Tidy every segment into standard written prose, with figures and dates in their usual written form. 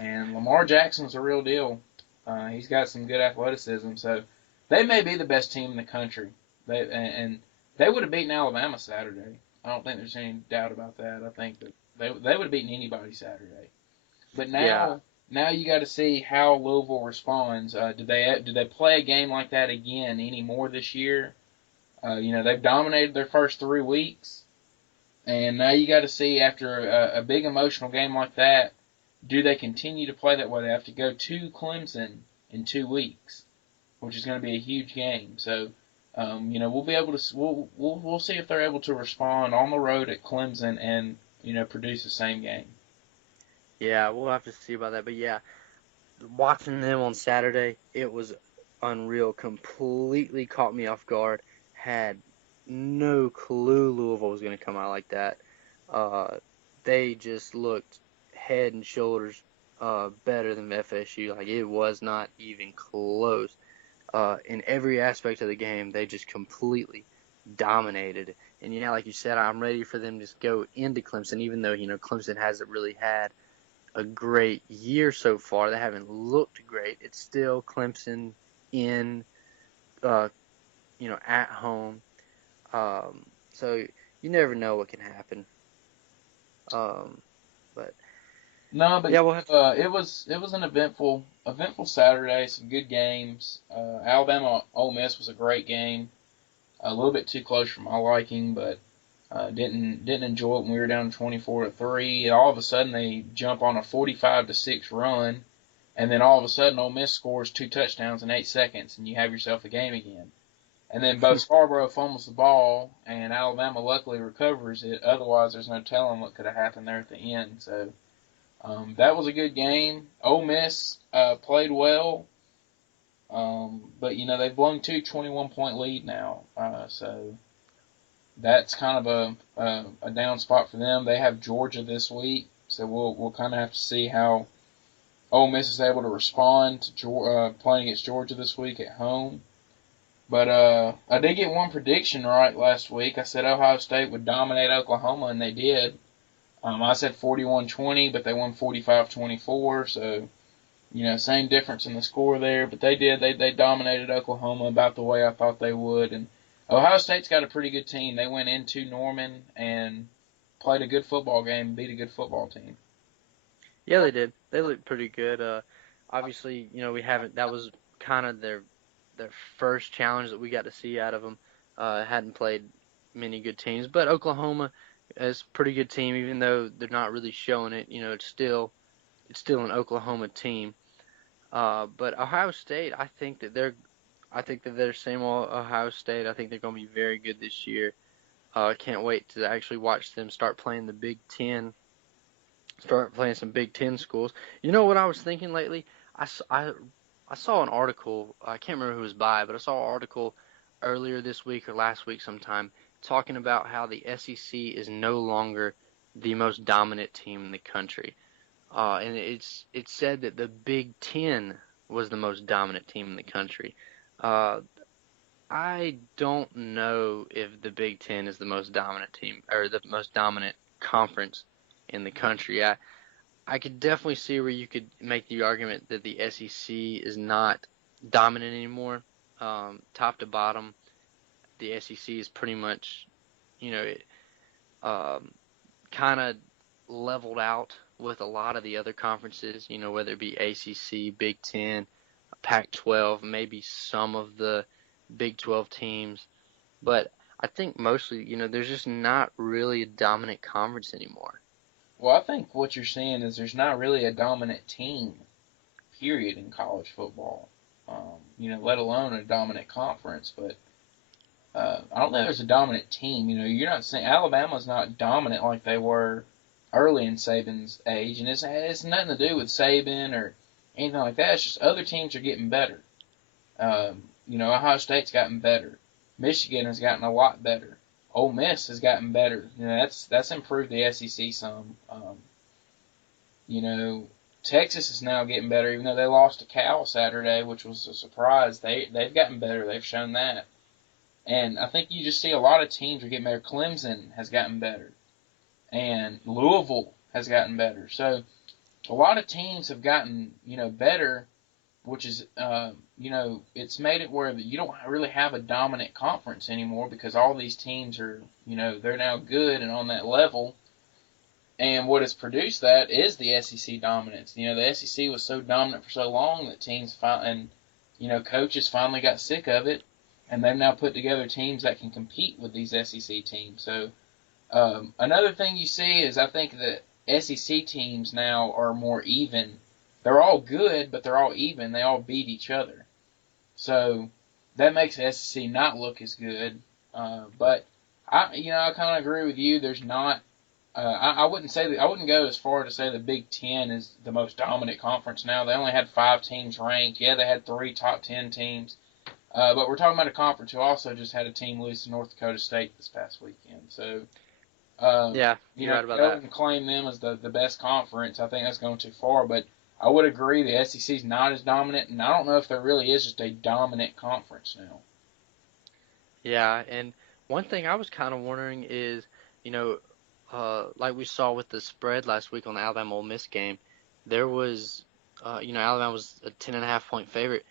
And Lamar Jackson's a real deal. He's got some good athleticism, so they may be the best team in the country. And they would have beaten Alabama Saturday. I don't think there's any doubt about that. I think that they would have beaten anybody Saturday. But Yeah. now you got to see how Louisville responds. Do they play a game like that again any more this year? They've dominated their first 3 weeks, and now you got to see after a big emotional game like that, do they continue to play that way? They have to go to Clemson in 2 weeks, which is going to be a huge game. So, we'll be able to we'll see if they're able to respond on the road at Clemson and produce the same game. Yeah, we'll have to see about that. But yeah, watching them on Saturday, it was unreal. Completely caught me off guard. Had no clue Louisville was going to come out like that. Uh, they just looked head and shoulders better than FSU. Like, it was not even close. In every aspect of the game, they just completely dominated. And yeah, like you said, I'm ready for them to just go into Clemson, even though Clemson hasn't really had a great year so far. They haven't looked great. It's still Clemson in, uh, at home. So you never know what can happen. But No, but yeah, we'll have to. it was an eventful Saturday. Some good games. Alabama Ole Miss was a great game. A little bit too close for my liking, but didn't enjoy it when we were down 24-3. All of a sudden they jump on a 45-6 run, and then all of a sudden Ole Miss scores 2 touchdowns in 8 seconds, and you have yourself a game again. And then both Scarborough fumbles the ball, and Alabama luckily recovers it. Otherwise, there's no telling what could have happened there at the end. So that was a good game. Ole Miss played well, but they've blown two 21-point lead now. So that's kind of a down spot for them. They have Georgia this week, so we'll kind of have to see how Ole Miss is able to respond to playing against Georgia this week at home. But I did get one prediction right last week. I said Ohio State would dominate Oklahoma, and they did. I said 41-20, but they won 45-24. So, same difference in the score there. But they did. They dominated Oklahoma about the way I thought they would. And Ohio State's got a pretty good team. They went into Norman and played a good football game and beat a good football team. Yeah, they did. They looked pretty good. Obviously, we haven't. That was kind of their first challenge that we got to see out of them. Hadn't played many good teams, but Oklahoma is a pretty good team, even though they're not really showing it. It's still an Oklahoma team. But Ohio State, I think that they're same old Ohio State. I think they're going to be very good this year. I can't wait to actually watch them start playing the Big Ten, start playing some Big Ten schools. You know what I was thinking lately? I saw an article. I can't remember who it was by, but I saw an article earlier this week or last week sometime talking about how the SEC is no longer the most dominant team in the country. And it said that the Big Ten was the most dominant team in the country. Uh, I don't know if the Big Ten is the most dominant team or the most dominant conference in the country. I could definitely see where you could make the argument that the SEC is not dominant anymore. Top to bottom, the SEC is pretty much, you know, um, kind of leveled out with a lot of the other conferences, whether it be ACC, Big Ten, Pac-12, maybe some of the Big 12 teams. But I think mostly, there's just not really a dominant conference anymore. Well, I think what you're saying is there's not really a dominant team, period, in college football. Let alone a dominant conference. But I don't think there's a dominant team. You're not saying Alabama's not dominant like they were early in Saban's age, and it's nothing to do with Saban or anything like that. It's just other teams are getting better. Ohio State's gotten better. Michigan has gotten a lot better. Ole Miss has gotten better. That's improved the SEC some. Texas is now getting better, even though they lost to Cal Saturday, which was a surprise. They've gotten better. They've shown that. And I think you just see a lot of teams are getting better. Clemson has gotten better. And Louisville has gotten better. So a lot of teams have gotten, better, which is, it's made it where you don't really have a dominant conference anymore because all these teams are, they're now good and on that level. And what has produced that is the SEC dominance. The SEC was so dominant for so long that teams coaches finally got sick of it, and they've now put together teams that can compete with these SEC teams. So another thing you see is I think that SEC teams now are more even. They're all good, but they're all even. They all beat each other. So that makes the SEC not look as good. But I kind of agree with you. There's not. I wouldn't say that. I wouldn't go as far to say the Big Ten is the most dominant conference now. They only had 5 teams ranked. Yeah, they had 3 top 10 teams. But we're talking about a conference who also just had a team lose to North Dakota State this past weekend. So, Yeah, you're right about go that. and claim them as the best conference, I think that's going too far. But I would agree the SEC is not as dominant, and I don't know if there really is just a dominant conference now. Yeah, and one thing I was kind of wondering is, you know, like we saw with the spread last week on the Alabama Ole Miss game, there was, Alabama was a 10.5 point favorite,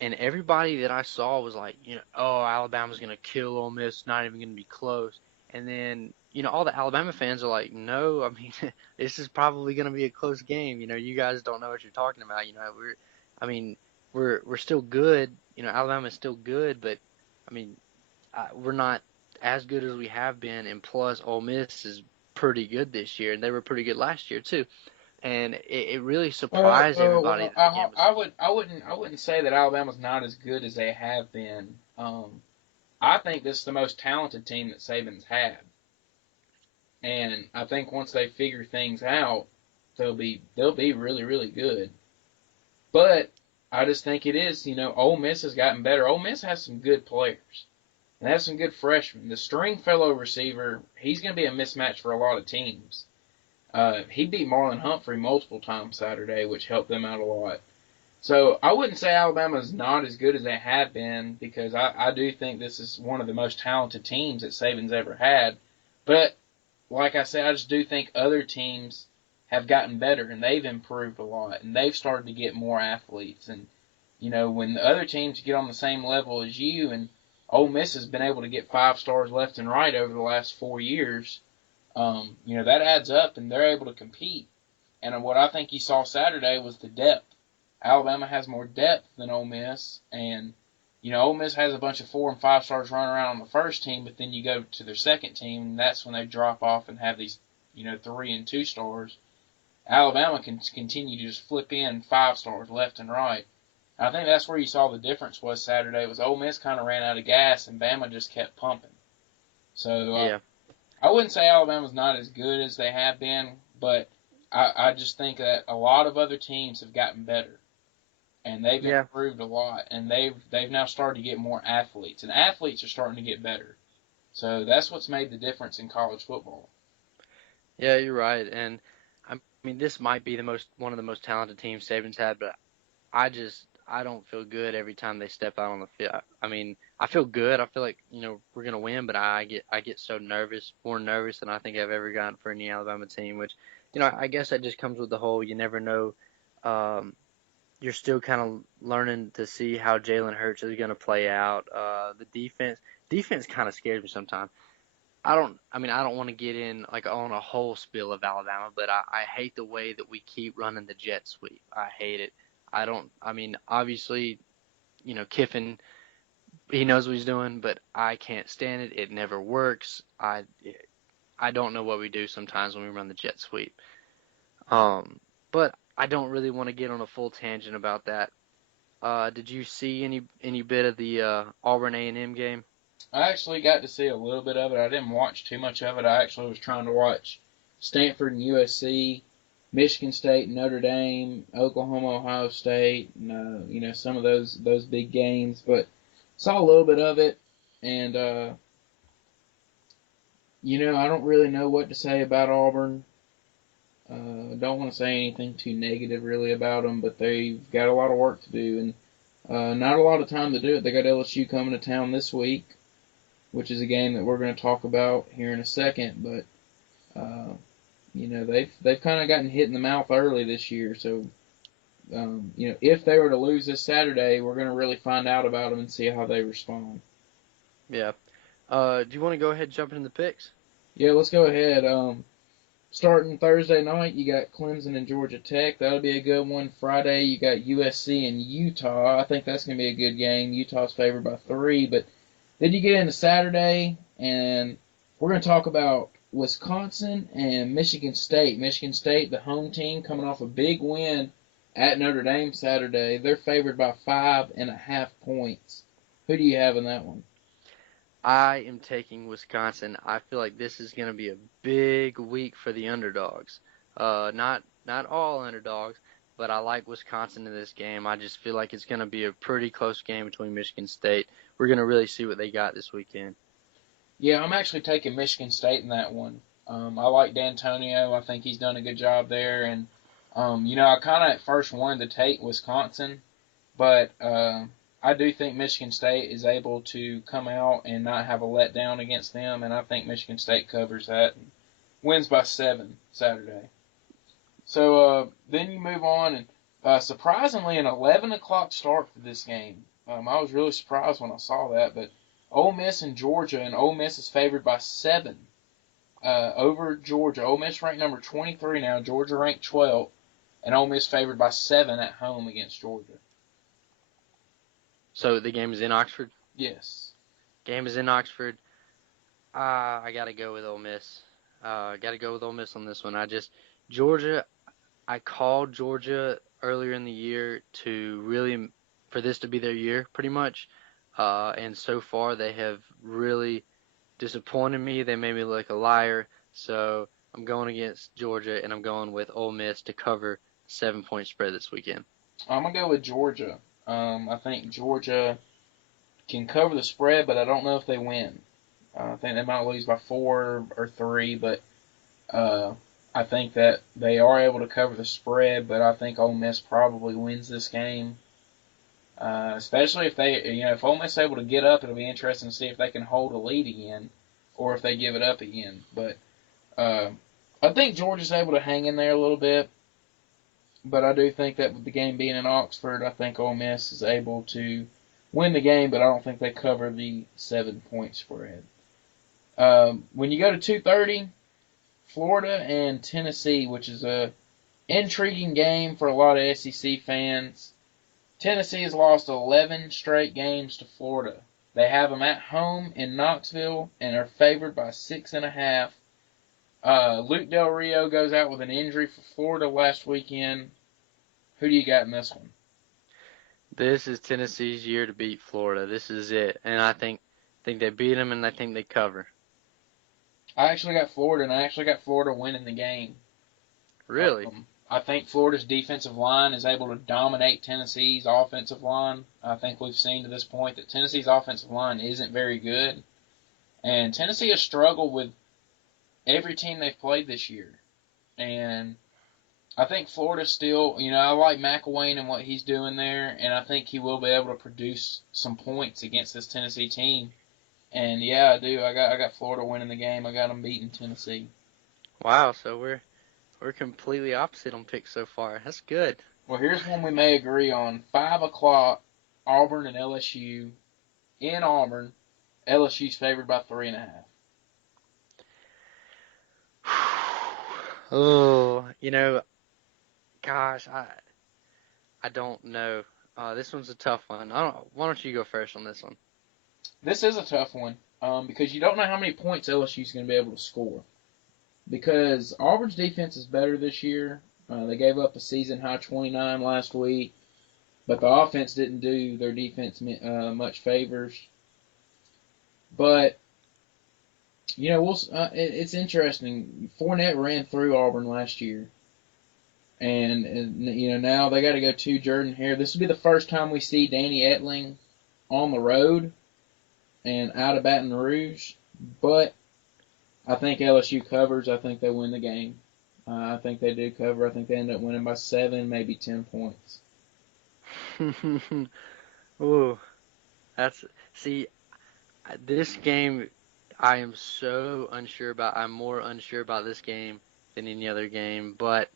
and everybody that I saw was like, oh, Alabama's gonna kill Ole Miss, not even gonna be close. And then, all the Alabama fans are like, no, I mean, this is probably gonna be a close game. You guys don't know what you're talking about. I mean, we're still good. Alabama's still good, but I mean, we're not as good as we have been, and plus Ole Miss is pretty good this year, and they were pretty good last year too. And it really surprised everybody that the game was. I wouldn't say that Alabama's not as good as they have been. I think this is the most talented team that Saban's had, and I think once they figure things out, they'll be really really good. But I just think it is, Ole Miss has gotten better. Ole Miss has some good players. And they have some good freshmen. The Stringfellow receiver, he's going to be a mismatch for a lot of teams. He beat Marlon Humphrey multiple times Saturday, which helped them out a lot. So I wouldn't say Alabama's not as good as they have been because I do think this is one of the most talented teams that Saban's ever had. But like I said, I just do think other teams have gotten better and they've improved a lot and they've started to get more athletes. And, when the other teams get on the same level as you and Ole Miss has been able to get 5 stars left and right over the last 4 years, that adds up and they're able to compete. And what I think you saw Saturday was the depth. Alabama has more depth than Ole Miss, and Ole Miss has a bunch of 4 and 5 stars running around on the first team, but then you go to their second team, and that's when they drop off and have these 3 and 2 stars. Alabama can continue to just flip in 5 stars left and right. And I think that's where you saw the difference was Saturday was Ole Miss kind of ran out of gas and Bama just kept pumping. So Yeah. I wouldn't say Alabama's not as good as they have been, but I just think that a lot of other teams have gotten better. And they've Yeah. improved a lot, and they've now started to get more athletes, and athletes are starting to get better. So that's what's made the difference in college football. Yeah, you're right. And I mean, this might be one of the most talented teams Saban's had, but I don't feel good every time they step out on the field. I mean, I feel good. I feel like we're gonna win, but I get so nervous, more nervous than I think I've ever gotten for any Alabama team. Which I guess that just comes with the whole you never know. Um, you're still kind of learning to see how Jalen Hurts is gonna play out. The defense kind of scares me sometimes. I don't want to get in like on a whole spill of Alabama, but I hate the way that we keep running the jet sweep. I hate it. I mean, obviously, Kiffin, he knows what he's doing, but I can't stand it. It never works. I don't know what we do sometimes when we run the jet sweep. But I don't really want to get on a full tangent about that. Did you see any bit of the Auburn A&M game? I actually got to see a little bit of it. I didn't watch too much of it. I actually was trying to watch Stanford and USC, Michigan State and Notre Dame, Oklahoma, Ohio State, and some of those big games. But saw a little bit of it, and I don't really know what to say about Auburn. Don't want to say anything too negative really about them, but they've got a lot of work to do and not a lot of time to do it. They got LSU coming to town this week, which is a game that we're going to talk about here in a second. But they've kind of gotten hit in the mouth early this year. So if they were to lose this Saturday, we're going to really find out about them and see how they respond. Yeah. Do you want to go ahead and jump into the picks? Yeah, let's go ahead. Starting Thursday night, you got Clemson and Georgia Tech. That'll be a good one. Friday, you got USC and Utah. I think that's going to be a good game. Utah's favored by 3. But then you get into Saturday, and we're going to talk about Wisconsin and Michigan State. Michigan State, the home team, coming off a big win at Notre Dame Saturday. They're favored by 5.5 points. Who do you have in that one? I am taking Wisconsin. I feel like this is going to be a big week for the underdogs. Not all underdogs, but I like Wisconsin in this game. I just feel like it's going to be a pretty close game between Michigan State. We're going to really see what they got this weekend. Yeah, I'm actually taking Michigan State in that one. I like D'Antonio. I think he's done a good job there. And, I kind of at first wanted to take Wisconsin, but I do think Michigan State is able to come out and not have a letdown against them. And I think Michigan State covers that and wins by 7 Saturday. So then you move on. And surprisingly, an 11 o'clock start for this game. I was really surprised when I saw that, but Ole Miss and Georgia, and Ole Miss is favored by 7 over Georgia. Ole Miss ranked number 23 now. Georgia ranked 12, and Ole Miss favored by 7 at home against Georgia. So the game is in Oxford? Yes. Game is in Oxford. I got to go with Ole Miss. Got to go with Ole Miss on this one. Georgia, I called Georgia earlier in the year for this to be their year, pretty much. And so far they have really disappointed me. They made me look like a liar. So I'm going against Georgia, and I'm going with Ole Miss to cover 7-point spread this weekend. I'm going to go with Georgia. I think Georgia can cover the spread, but I don't know if they win. I think they might lose by 4 or 3, but I think that they are able to cover the spread, but I think Ole Miss probably wins this game. Especially if Ole Miss is able to get up, it'll be interesting to see if they can hold a lead again, or if they give it up again. But I think Georgia's able to hang in there a little bit. But I do think that with the game being in Oxford, I think Ole Miss is able to win the game, but I don't think they cover the 7-point spread. When you go to 2:30, Florida and Tennessee, which is a intriguing game for a lot of SEC fans. Tennessee has lost 11 straight games to Florida. They have them at home in Knoxville and are favored by 6.5. Luke Del Rio goes out with an injury for Florida last weekend. Who do you got in this one? This is Tennessee's year to beat Florida. This is it, and I think they beat them, and I think they cover. I actually got Florida, and I actually got Florida winning the game. Really? I think Florida's defensive line is able to dominate Tennessee's offensive line. I think we've seen to this point that Tennessee's offensive line isn't very good. And Tennessee has struggled with every team they've played this year. And I think Florida still, I like McElwain and what he's doing there, and I think he will be able to produce some points against this Tennessee team. And yeah, I do. I got Florida winning the game. I got them beating Tennessee. Wow. So we're completely opposite on picks so far. That's good. Well, here's one we may agree on. 5 o'clock, Auburn and LSU. In Auburn, LSU's favored by 3.5. Oh, gosh, I don't know. This one's a tough one. Why don't you go first on this one? This is a tough one because you don't know how many points LSU's going to be able to score. Because Auburn's defense is better this year. They gave up a season-high 29 last week, but the offense didn't do their defense much favors. But, it's interesting. Fournette ran through Auburn last year. And now they got to go to Jordan-Hare. This will be the first time we see Danny Etling on the road and out of Baton Rouge. But I think LSU covers. I think they win the game. I think they do cover. I think they end up winning by 7, maybe 10 points. Ooh, see, this game I am so unsure about. I'm more unsure about this game than any other game. But